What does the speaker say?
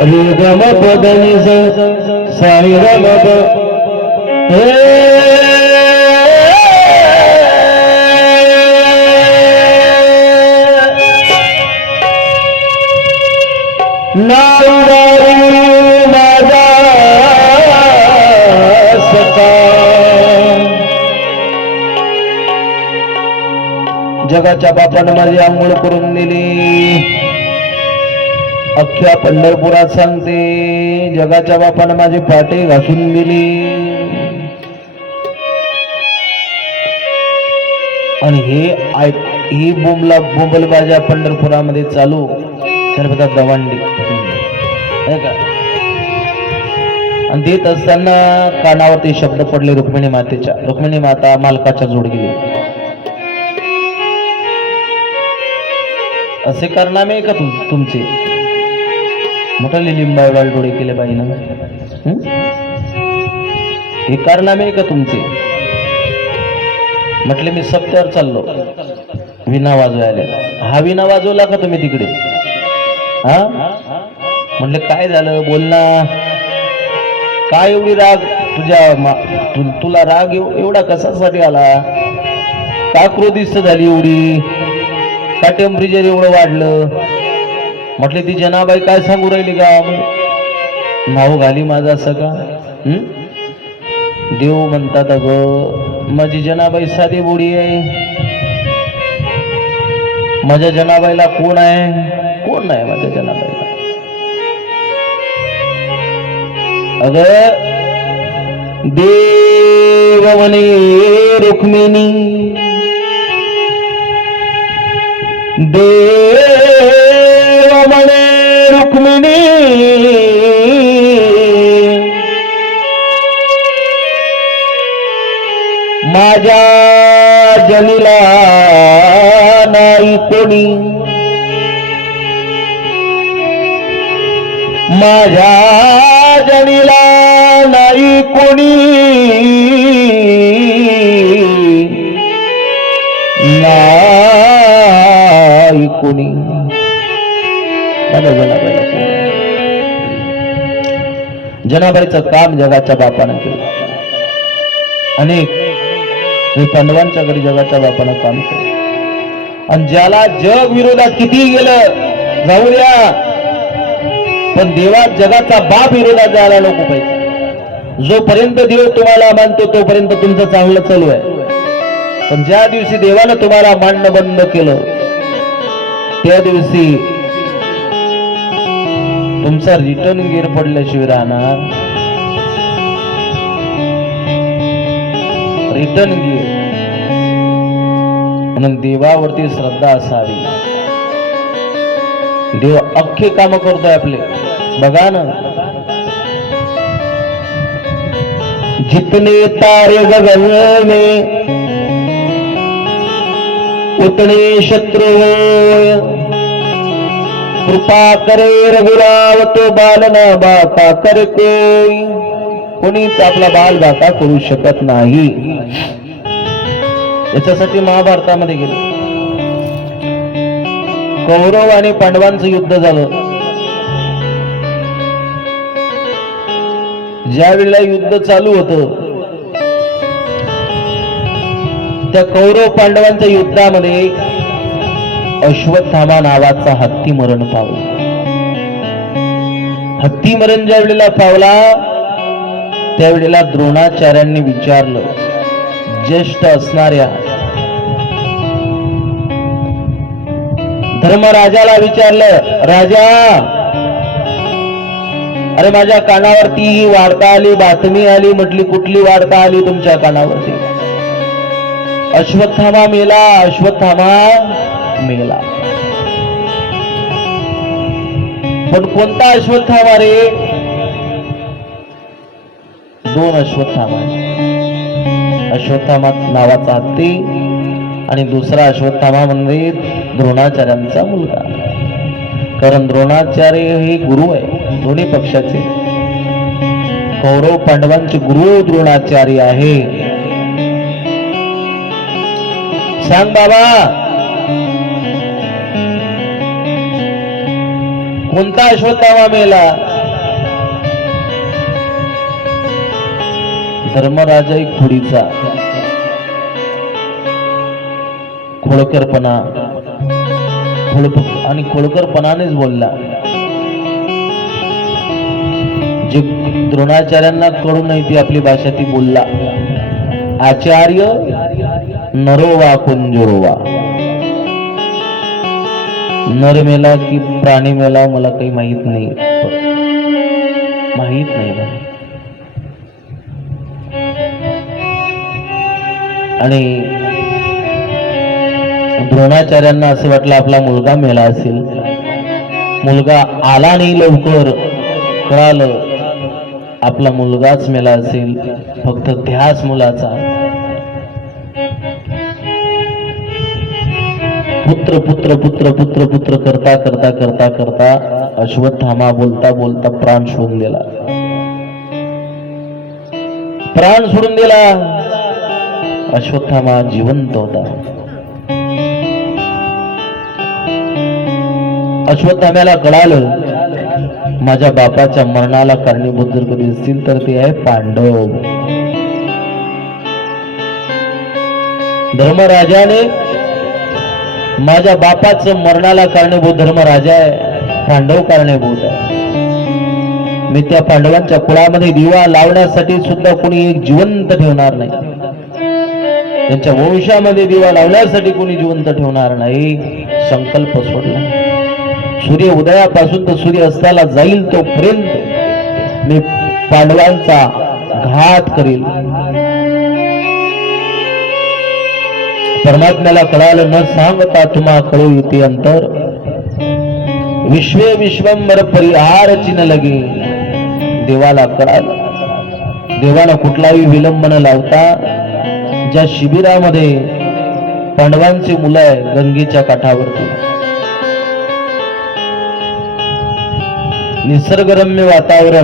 रे गम पदनी साई रम माझा सखा जगाच्या बापानं माझी आंघोळ करून दिली. अख्ख्या पंढरपुरात सांगते जगाच्या बापानं माझे पाटे घासून दिली. आणि ही बोंबलबाजा पंढरपुरामध्ये चालू तर बघा दवांडी का. आणि देत असताना कानावरती शब्द पडले रुक्मिणी मातेच्या. रुक्मिणी माता मालकाच्या जोड गेली. असे कारनामे आहे का तुमचे? मोठा लिंबावडाल डोळे केले बाईनं. हे कारनामे आहे का तुमचे? म्हटले मी सप्त्यावर चाललो विना वाजवायला. हा विना वाजवला का तुम्ही तिकडे? हा म्हटले काय झालं बोल ना. काय एवढी राग तुला राग एवढा कशासाठी आला? का क्रोधिस्त झाली एवढी? का टेम्परेचर एवढं वाढलं? म्हटले ती जनाबाई काय सांगू राहिली का? नाव घाली माझा असं का? देव म्हणतात अगं माझी जनाबाई साधी बोडी आहे. माझ्या जनाबाईला कोण आहे? कोण नाही माझ्या जनाबाईला. अगं देव म्हणे रुक्मिणी, देव म्हणे रुक्मिणी माझ्या जनीला नाही कोणी. माझ्या जनीला नाही कोणी. नाही कोणी माझ्या जनाबाईला कोणी. जनाबाईचं काम जगाच्या बापानं केलं. अनेक पांडवांच्या घरी जगाच्या बापानं काम केलं. आणि ज्याला जग विरोधात किती गेलं जाऊ द्या, पण देवा जगाचा बाप विरोधात जायला नको पाहिजे. जोपर्यंत देव तुम्हाला मानतो तोपर्यंत तुमचं चांगलं चालू आहे. पण ज्या दिवशी देवानं तुम्हाला मानणं बंद केलं त्या दिवशी तुमचा रिटर्न गिअर पडल्याशिवाय राहणार. रिटर्न गिअर म्हणून देवावरती श्रद्धा असावी. देव अख्खे काम करतोय आपले. बघा ना, जितने तारे गगन में उतने शत्रु होय. कृपा करे रघुराव तो बालना बाका करे कोई. कोणीच आपला बाल बाका करू शकत नाही. याच्यासाठी महाभारतामध्ये गेलो. कौरव आणि पांडवांचं युद्ध झालं. ज्या वेळेला युद्ध चालू होतं त्या कौरव पांडवांच्या युद्धामध्ये अश्वत्थामा नावाचा हत्ती मरण पावला. हत्ती मरण ज्या वेळेला पावला त्यावेळेला द्रोणाचार्यांनी विचारलं, ज्येष्ठ असणाऱ्या धर्मराजाला विचारलं, राजा अरे माझ्या कानावरती ही वार्ता आली, बातमी आली. म्हटली कुठली वार्ता आली तुमच्या कानावरती? अश्वत्थामा मेला, अश्वत्थामा मेला. पण कोणता अश्वत्थामा रे? दोन अश्वत्थामा. अश्वत्थामा नावाचा हत्ती आणि दुसरा अश्वत्थामा म्हणजे द्रोणाचार्यांचा मुलगा. कारण द्रोणाचार्य हे गुरु आहे दोन्ही पक्षाचे. कौरव पांडवांचे गुरु द्रोणाचार्य आहे. सांग बाबा कोणता अश्वत्थामा मेला? धर्मराजा एक खुडीचा खोडकरपणा आणि खोडकरपणानेच बोलला. जे द्रोणाचार्यांना कळू नाही ती आपली भाषा ती बोलला. आचार्य नरोवा कुंजरोवा, नर मेला की प्राणी मेला मला काही माहित नाही, माहित नाही मला. आणि द्रोणाचार्यांना असं वाटलं आपला मुलगा मेला असेल. मुलगा आला नाही लवकर, कळालं आपला मुलगाच मेला असेल. फक्त ध्यास मुलाचा. पुत्र पुत्र पुत्र पुत्र पुत्र करता करता करता करता अश्वत्थामा बोलता बोलता प्राण सोडून दिला. प्राण सोडून दिला. अश्वत्थामा जिवंत होता. अश्वत्थाम्याला कळालं माझ्या बापाच्या मरणाला कारणीभूत जर कधी असतील तर ते आहे पांडव. धर्मराजाने माझ्या बापाचं मरणाला कारणीभूत धर्मराजा आहे, पांडव कारणीभूत आहे. मी त्या पांडवांच्या कुळामध्ये दिवा लावण्यासाठी सुद्धा कोणी एक जिवंत ठेवणार नाही. त्यांच्या वंशामध्ये दिवा लावण्यासाठी कोणी जिवंत ठेवणार नाही. संकल्प सोडला. सूर्य उदयापासून तर सूर्य अस्ताला जाईल तोपर्यंत मी पांडवांचा घात करील. परमात्म्याला कळालं न सांगता तुम्हा कळू येते अंतर. विश्वे विश्वंबर परिहार चिन्ह लगे. देवाला कळालं. देवाला कुठलाही विलंब न लावता ज्या शिबिरामध्ये पांडवांची मुलं आहे गंगेच्या काठावरती निसर्गरम्य वातावरण